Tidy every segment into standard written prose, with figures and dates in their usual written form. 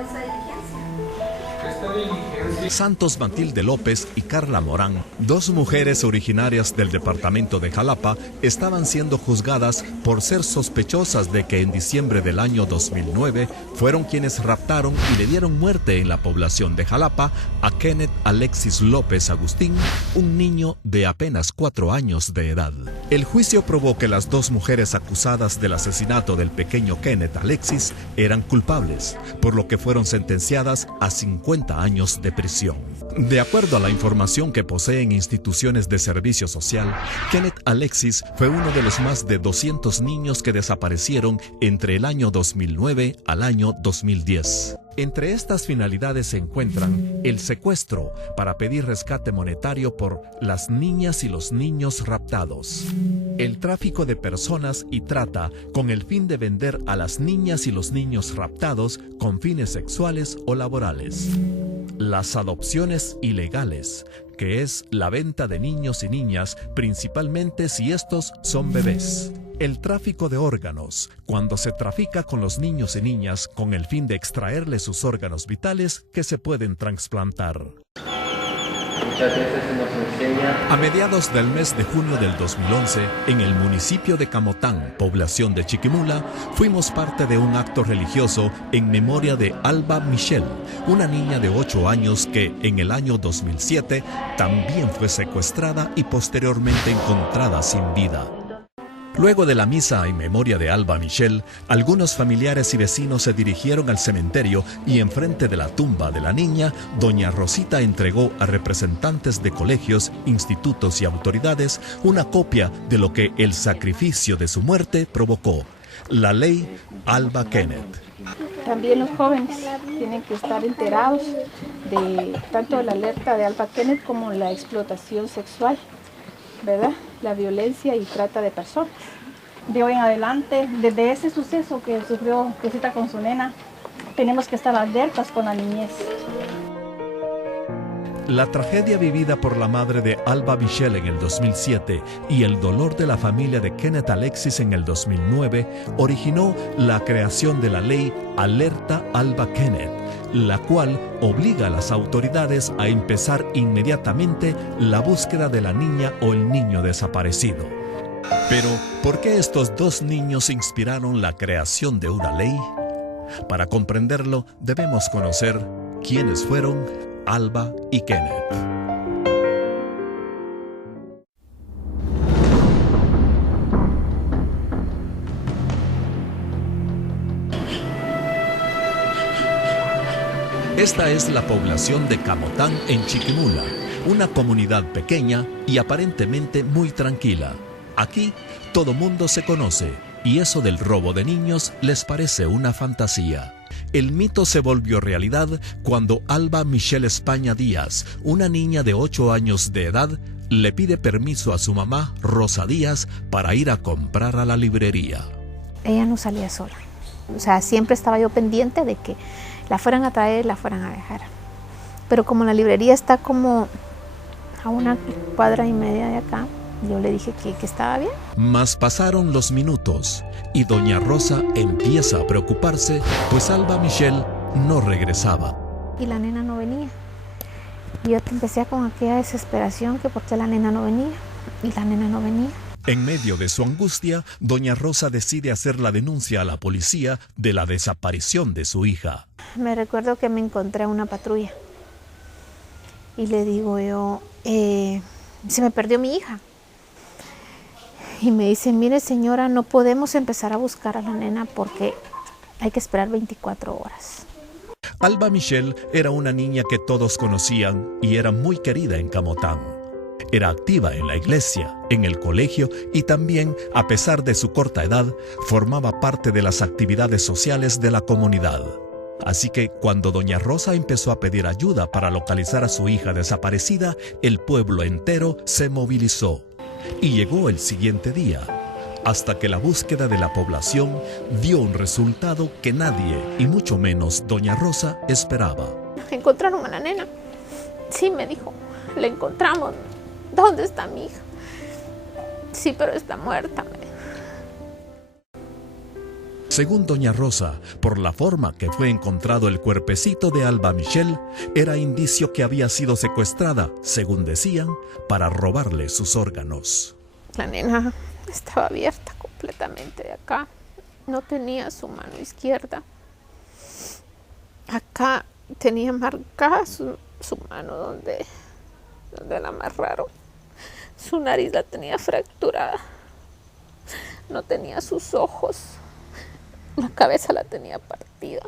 esa diligencia? Santos Matilde López y Carla Morán, dos mujeres originarias del departamento de Jalapa, estaban siendo juzgadas por ser sospechosas de que en diciembre del año 2009 fueron quienes raptaron y le dieron muerte en la población de Jalapa a Kenneth Alexis López Agustín, un niño de apenas 4 años de edad. El juicio probó que las dos mujeres acusadas del asesinato del pequeño Kenneth Alexis eran culpables, por lo que fueron sentenciadas a 50 años de prisión. De acuerdo a la información que poseen instituciones de servicio social, Kenneth Alexis fue uno de los más de 200 niños que desaparecieron entre el año 2009 al año 2010. Entre estas finalidades se encuentran el secuestro para pedir rescate monetario por las niñas y los niños raptados, el tráfico de personas y trata con el fin de vender a las niñas y los niños raptados con fines sexuales o laborales, las adopciones ilegales, que es la venta de niños y niñas, principalmente si estos son bebés. El tráfico de órganos, cuando se trafica con los niños y niñas con el fin de extraerles sus órganos vitales que se pueden trasplantar. Muchas veces se nos enseña. A mediados del mes de junio del 2011, en el municipio de Camotán, población de Chiquimula, fuimos parte de un acto religioso en memoria de Alba Michelle, una niña de 8 años que en el año 2007 también fue secuestrada y posteriormente encontrada sin vida. Luego de la misa en memoria de Alba Michelle, algunos familiares y vecinos se dirigieron al cementerio y enfrente de la tumba de la niña, doña Rosita entregó a representantes de colegios, institutos y autoridades una copia de lo que el sacrificio de su muerte provocó, la ley Alba Kenneth. También los jóvenes tienen que estar enterados de tanto la alerta de Alba Kenneth como la explotación sexual, ¿verdad? La violencia y trata de personas. De hoy en adelante, desde ese suceso que sufrió Rosita con su nena, tenemos que estar alertas con la niñez. La tragedia vivida por la madre de Alba Michelle en el 2007 y el dolor de la familia de Kenneth Alexis en el 2009 originó la creación de la ley Alerta Alba Kenneth, la cual obliga a las autoridades a empezar inmediatamente la búsqueda de la niña o el niño desaparecido. Pero, ¿por qué estos dos niños inspiraron la creación de una ley? Para comprenderlo, debemos conocer quiénes fueron Alba y Kenneth. Esta es la población de Camotán en Chiquimula, una comunidad pequeña y aparentemente muy tranquila. Aquí todo mundo se conoce y eso del robo de niños les parece una fantasía. El mito se volvió realidad cuando Alba Michelle España Díaz, una niña de 8 años de edad, le pide permiso a su mamá, Rosa Díaz, para ir a comprar a la librería. Ella no salía sola. O sea, siempre estaba yo pendiente de que la fueran a traer, la fueran a dejar. Pero como la librería está como a 1,5 cuadras de acá, yo le dije que estaba bien. Mas pasaron los minutos y doña Rosa empieza a preocuparse, pues Alba Michelle no regresaba. Y la nena no venía. Y yo empecé con aquella desesperación que por qué la nena no venía. Y la nena no venía. En medio de su angustia, doña Rosa decide hacer la denuncia a la policía de la desaparición de su hija. Me recuerdo que me encontré a una patrulla. Y le digo yo, se me perdió mi hija. Y me dice, mire señora, no podemos empezar a buscar a la nena porque hay que esperar 24 horas. Alba Michelle era una niña que todos conocían y era muy querida en Camotán. Era activa en la iglesia, en el colegio y también, a pesar de su corta edad, formaba parte de las actividades sociales de la comunidad. Así que cuando doña Rosa empezó a pedir ayuda para localizar a su hija desaparecida, el pueblo entero se movilizó. Y llegó el siguiente día, hasta que la búsqueda de la población dio un resultado que nadie, y mucho menos doña Rosa, esperaba. ¿Encontraron a la nena? Sí, me dijo, la encontramos. ¿Dónde está mi hija? Sí, pero está muerta. Según doña Rosa, por la forma que fue encontrado el cuerpecito de Alba Michelle, era indicio que había sido secuestrada, según decían, para robarle sus órganos. La nena estaba abierta completamente de acá. No tenía su mano izquierda. Acá tenía marcada su mano donde la amarraron. Su nariz la tenía fracturada. No tenía sus ojos. La cabeza la tenía partida.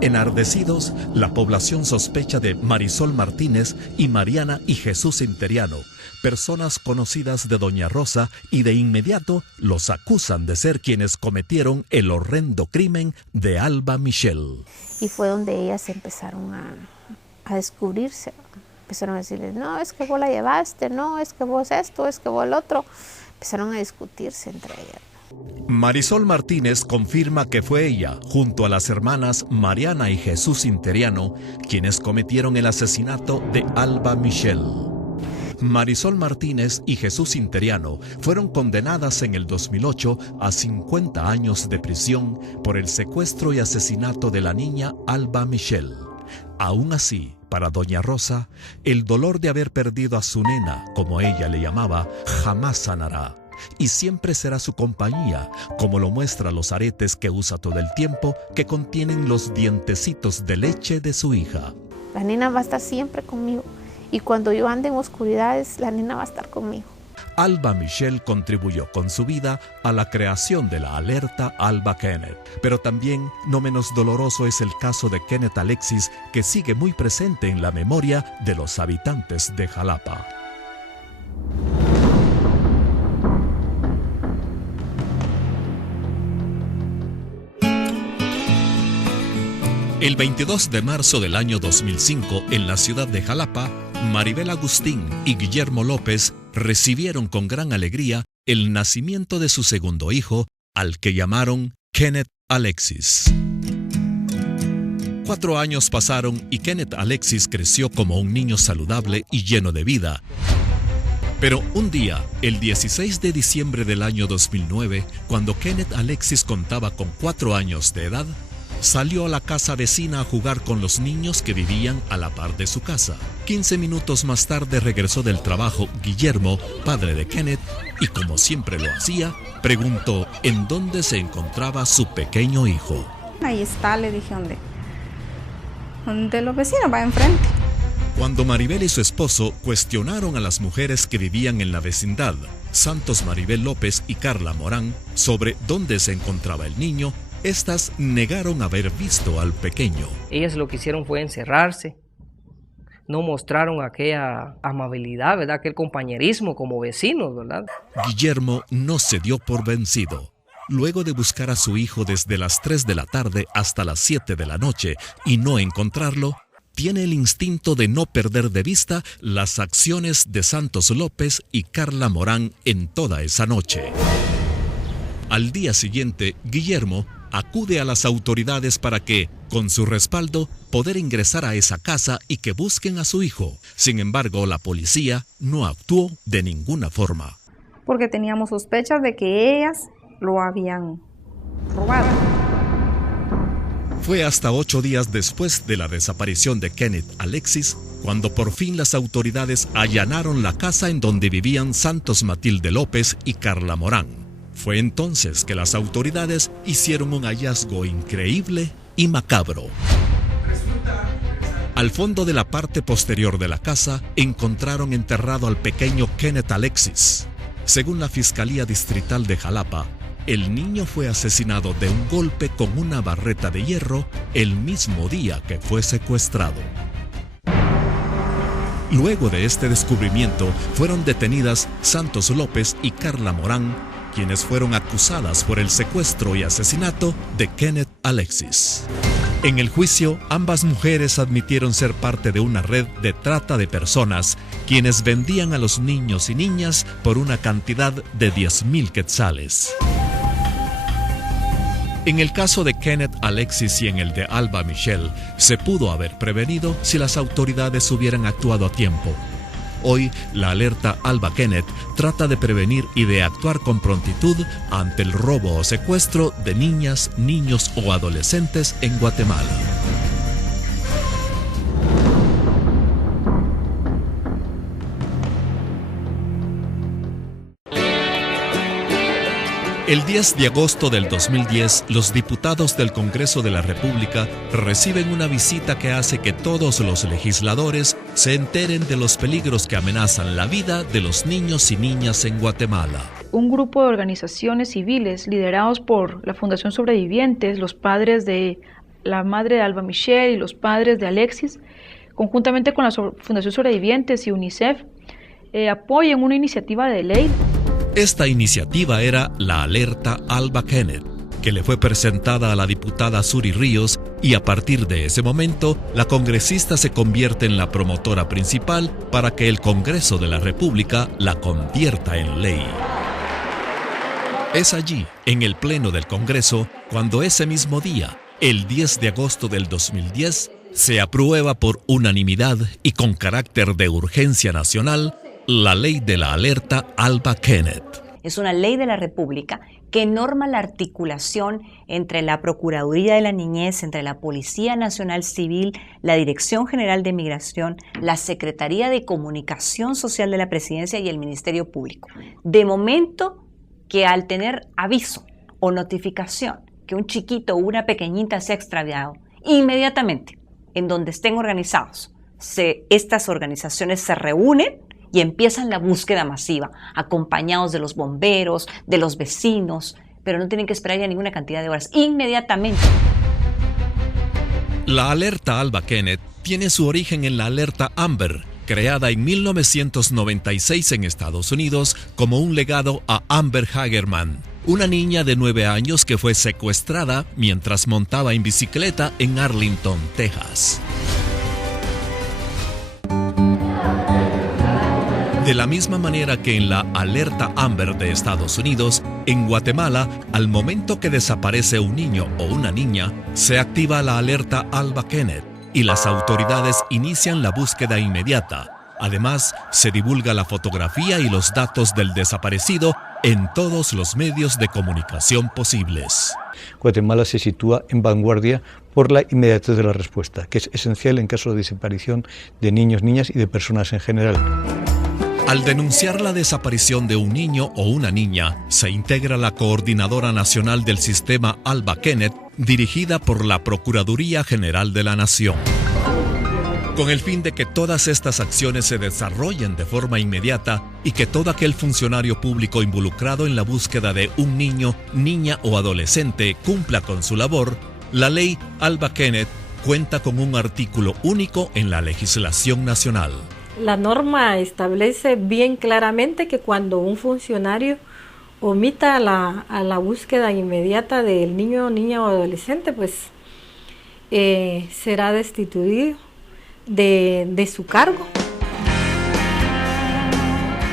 Enardecidos, la población sospecha de Marisol Martínez y Mariana y Jesús Interiano, personas conocidas de doña Rosa, y de inmediato los acusan de ser quienes cometieron el horrendo crimen de Alba Michelle. Y fue donde ellas empezaron a descubrirse. Empezaron a decirles, no, es que vos la llevaste, no, es que vos esto, es que vos el otro. Empezaron a discutirse entre ellas. Marisol Martínez confirma que fue ella, junto a las hermanas Mariana y Jesús Interiano, quienes cometieron el asesinato de Alba Michelle. Marisol Martínez y Jesús Interiano fueron condenadas en el 2008 a 50 años de prisión por el secuestro y asesinato de la niña Alba Michelle. Aún así, para doña Rosa, el dolor de haber perdido a su nena, como ella le llamaba, jamás sanará. Y siempre será su compañía, como lo muestran los aretes que usa todo el tiempo, que contienen los dientecitos de leche de su hija. La nena va a estar siempre conmigo. Y cuando yo ande en oscuridades, la nena va a estar conmigo. Alba Michelle contribuyó con su vida a la creación de la alerta Alba Kenneth. Pero también, no menos doloroso, es el caso de Kenneth Alexis, que sigue muy presente en la memoria de los habitantes de Jalapa. El 22 de marzo del año 2005, en la ciudad de Jalapa, Maribel Agustín y Guillermo López recibieron con gran alegría el nacimiento de su segundo hijo, al que llamaron Kenneth Alexis. 4 años pasaron y Kenneth Alexis creció como un niño saludable y lleno de vida. Pero un día, el 16 de diciembre del año 2009, cuando Kenneth Alexis contaba con 4 años de edad, salió a la casa vecina a jugar con los niños que vivían a la par de su casa. 15 minutos más tarde regresó del trabajo Guillermo, padre de Kenneth, y como siempre lo hacía, preguntó en dónde se encontraba su pequeño hijo. Ahí está, le dije, donde los vecinos, va enfrente. Cuando Maribel y su esposo cuestionaron a las mujeres que vivían en la vecindad, Santos Maribel López y Carla Morán, sobre dónde se encontraba el niño, estas negaron haber visto al pequeño. Ellas lo que hicieron fue encerrarse. No mostraron aquella amabilidad, ¿verdad? Aquel compañerismo como vecinos, ¿verdad? Guillermo no se dio por vencido. Luego de buscar a su hijo desde las 3 de la tarde hasta las 7 de la noche y no encontrarlo, tiene el instinto de no perder de vista las acciones de Santos López y Carla Morán en toda esa noche. Al día siguiente, Guillermo acude a las autoridades para que, con su respaldo, poder ingresar a esa casa y que busquen a su hijo. Sin embargo, la policía no actuó de ninguna forma. Porque teníamos sospechas de que ellas lo habían robado. Fue hasta 8 días después de la desaparición de Kenneth Alexis, cuando por fin las autoridades allanaron la casa en donde vivían Santos Matilde López y Carla Morán. Fue entonces que las autoridades hicieron un hallazgo increíble y macabro. Al fondo de la parte posterior de la casa encontraron enterrado al pequeño Kenneth Alexis. Según la Fiscalía Distrital de Jalapa, el niño fue asesinado de un golpe con una barreta de hierro el mismo día que fue secuestrado. Luego de este descubrimiento, fueron detenidas Santos López y Carla Morán, quienes fueron acusadas por el secuestro y asesinato de Kenneth Alexis. En el juicio, ambas mujeres admitieron ser parte de una red de trata de personas, quienes vendían a los niños y niñas por una cantidad de 10,000 quetzales. En el caso de Kenneth Alexis y en el de Alba Michelle, se pudo haber prevenido si las autoridades hubieran actuado a tiempo. Hoy, la alerta Alba Kenneth trata de prevenir y de actuar con prontitud ante el robo o secuestro de niñas, niños o adolescentes en Guatemala. El 10 de agosto del 2010, los diputados del Congreso de la República reciben una visita que hace que todos los legisladores se enteren de los peligros que amenazan la vida de los niños y niñas en Guatemala. Un grupo de organizaciones civiles liderados por la Fundación Sobrevivientes, los padres de la madre de Alba Michelle y los padres de Alexis, conjuntamente con la Fundación Sobrevivientes y UNICEF, apoyan una iniciativa de ley. Esta iniciativa era la alerta Alba Kenneth, que le fue presentada a la diputada Suri Ríos, y a partir de ese momento, la congresista se convierte en la promotora principal para que el Congreso de la República la convierta en ley. Es allí, en el Pleno del Congreso, cuando ese mismo día, el 10 de agosto del 2010, se aprueba por unanimidad y con carácter de urgencia nacional la ley de la alerta Alba Kenneth. Es una ley de la República que norma la articulación entre la Procuraduría de la Niñez, entre la Policía Nacional Civil, la Dirección General de Migración, la Secretaría de Comunicación Social de la Presidencia y el Ministerio Público. De momento que al tener aviso o notificación que un chiquito o una pequeñita se ha extraviado, inmediatamente, en donde estén organizados, estas organizaciones se reúnen y empiezan la búsqueda masiva, acompañados de los bomberos, de los vecinos, pero no tienen que esperar ya ninguna cantidad de horas, inmediatamente. La alerta Alba Kenneth tiene su origen en la alerta Amber, creada en 1996 en Estados Unidos como un legado a Amber Hagerman, una niña de 9 años que fue secuestrada mientras montaba en bicicleta en Arlington, Texas. De la misma manera que en la alerta Amber de Estados Unidos, en Guatemala, al momento que desaparece un niño o una niña, se activa la alerta Alba Kenneth y las autoridades inician la búsqueda inmediata. Además, se divulga la fotografía y los datos del desaparecido en todos los medios de comunicación posibles. Guatemala se sitúa en vanguardia por la inmediatez de la respuesta, que es esencial en caso de desaparición de niños, niñas y de personas en general. Al denunciar la desaparición de un niño o una niña, se integra la Coordinadora Nacional del Sistema Alba Kenneth, dirigida por la Procuraduría General de la Nación. Con el fin de que todas estas acciones se desarrollen de forma inmediata y que todo aquel funcionario público involucrado en la búsqueda de un niño, niña o adolescente cumpla con su labor, la ley Alba Kenneth cuenta con un artículo único en la legislación nacional. La norma establece bien claramente que cuando un funcionario omita a la búsqueda inmediata del niño, niña o adolescente, pues será destituido de su cargo.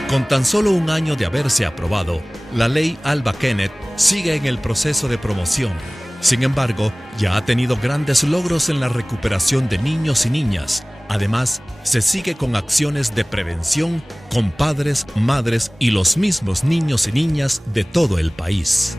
Con tan solo un año de haberse aprobado, la ley Alba Kenneth sigue en el proceso de promoción. Sin embargo, ya ha tenido grandes logros en la recuperación de niños y niñas. Además, se sigue con acciones de prevención con padres, madres y los mismos niños y niñas de todo el país.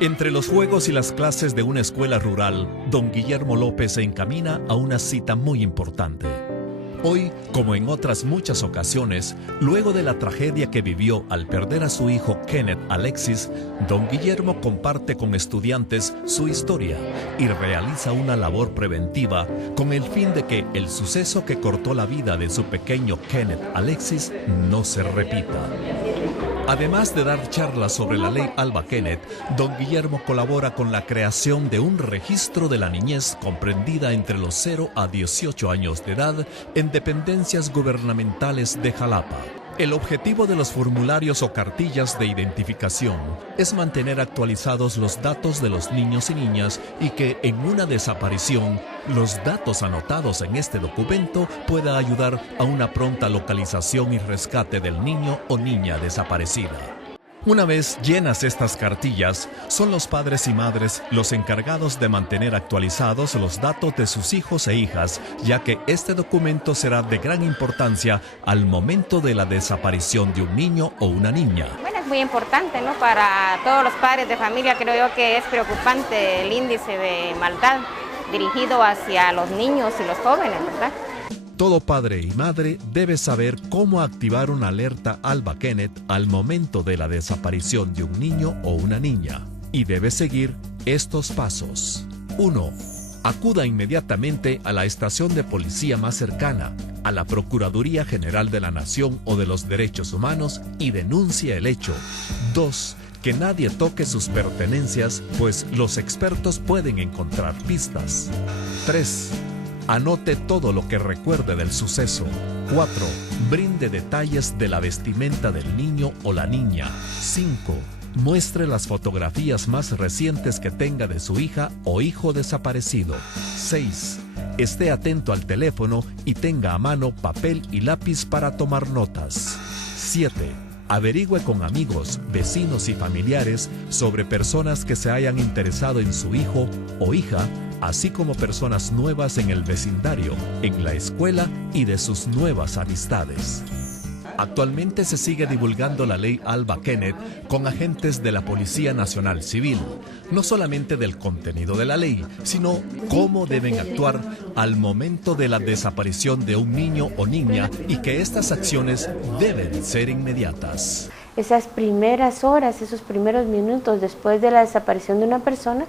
Entre los juegos y las clases de una escuela rural, don Guillermo López se encamina a una cita muy importante. Hoy, como en otras muchas ocasiones, luego de la tragedia que vivió al perder a su hijo Kenneth Alexis, don Guillermo comparte con estudiantes su historia y realiza una labor preventiva con el fin de que el suceso que cortó la vida de su pequeño Kenneth Alexis no se repita. Además de dar charlas sobre la ley Alba Kenneth, don Guillermo colabora con la creación de un registro de la niñez comprendida entre los 0 a 18 años de edad en dependencias gubernamentales de Jalapa. El objetivo de los formularios o cartillas de identificación es mantener actualizados los datos de los niños y niñas y que en una desaparición, los datos anotados en este documento pueda ayudar a una pronta localización y rescate del niño o niña desaparecida. Una vez llenas estas cartillas, son los padres y madres los encargados de mantener actualizados los datos de sus hijos e hijas, ya que este documento será de gran importancia al momento de la desaparición de un niño o una niña. Bueno, es muy importante, ¿no? Para todos los padres de familia. Creo yo que es preocupante el índice de maldad dirigido hacia los niños y los jóvenes, ¿verdad? Todo padre y madre debe saber cómo activar una alerta Alba Kenneth al momento de la desaparición de un niño o una niña. Y debe seguir estos pasos. 1. Acuda inmediatamente a la estación de policía más cercana, a la Procuraduría General de la Nación o de los Derechos Humanos y denuncie el hecho. 2. Que nadie toque sus pertenencias, pues los expertos pueden encontrar pistas. 3. Anote todo lo que recuerde del suceso. 4. Brinde detalles de la vestimenta del niño o la niña. 5. Muestre las fotografías más recientes que tenga de su hija o hijo desaparecido. 6. Esté atento al teléfono y tenga a mano papel y lápiz para tomar notas. 7. Averigüe con amigos, vecinos y familiares sobre personas que se hayan interesado en su hijo o hija, así como personas nuevas en el vecindario, en la escuela y de sus nuevas amistades. Actualmente se sigue divulgando la ley Alba Kenneth con agentes de la Policía Nacional Civil, no solamente del contenido de la ley, sino cómo deben actuar al momento de la desaparición de un niño o niña y que estas acciones deben ser inmediatas. Esas primeras horas, esos primeros minutos después de la desaparición de una persona,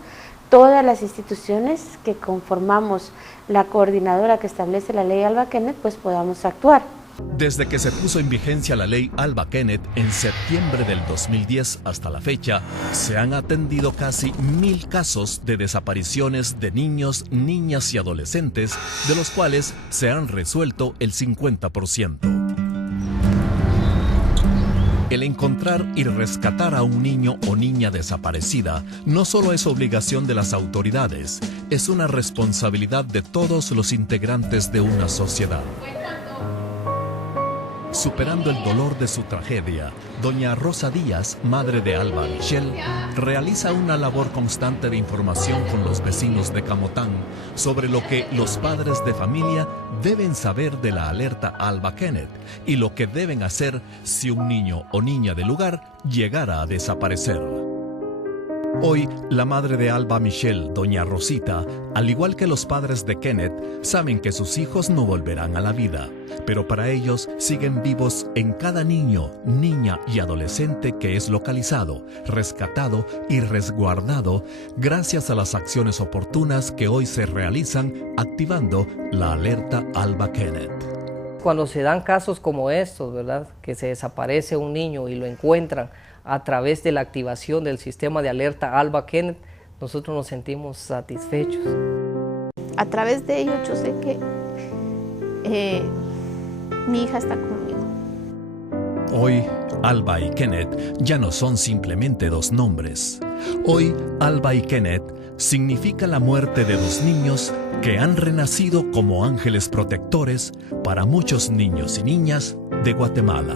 todas las instituciones que conformamos la coordinadora que establece la ley Alba Kenneth, pues podamos actuar. Desde que se puso en vigencia la ley Alba Kenneth en septiembre del 2010 hasta la fecha, se han atendido casi 1000 casos de desapariciones de niños, niñas y adolescentes, de los cuales se han resuelto el 50%. El encontrar y rescatar a un niño o niña desaparecida no solo es obligación de las autoridades, es una responsabilidad de todos los integrantes de una sociedad. Superando el dolor de su tragedia, doña Rosa Díaz, madre de Alba Michelle, realiza una labor constante de información con los vecinos de Camotán sobre lo que los padres de familia deben saber de la alerta Alba Kenneth y lo que deben hacer si un niño o niña del lugar llegara a desaparecer. Hoy, la madre de Alba Michelle, doña Rosita, al igual que los padres de Kenneth, saben que sus hijos no volverán a la vida, pero para ellos siguen vivos en cada niño, niña y adolescente que es localizado, rescatado y resguardado gracias a las acciones oportunas que hoy se realizan activando la alerta Alba Kenneth. Cuando se dan casos como estos, ¿verdad?, que se desaparece un niño y lo encuentran a través de la activación del sistema de alerta Alba Kenneth, nosotros nos sentimos satisfechos. A través de ello yo sé que mi hija está conmigo. Hoy, Alba y Kenneth ya no son simplemente dos nombres. Hoy, Alba y Kenneth significa la muerte de dos niños que han renacido como ángeles protectores para muchos niños y niñas de Guatemala.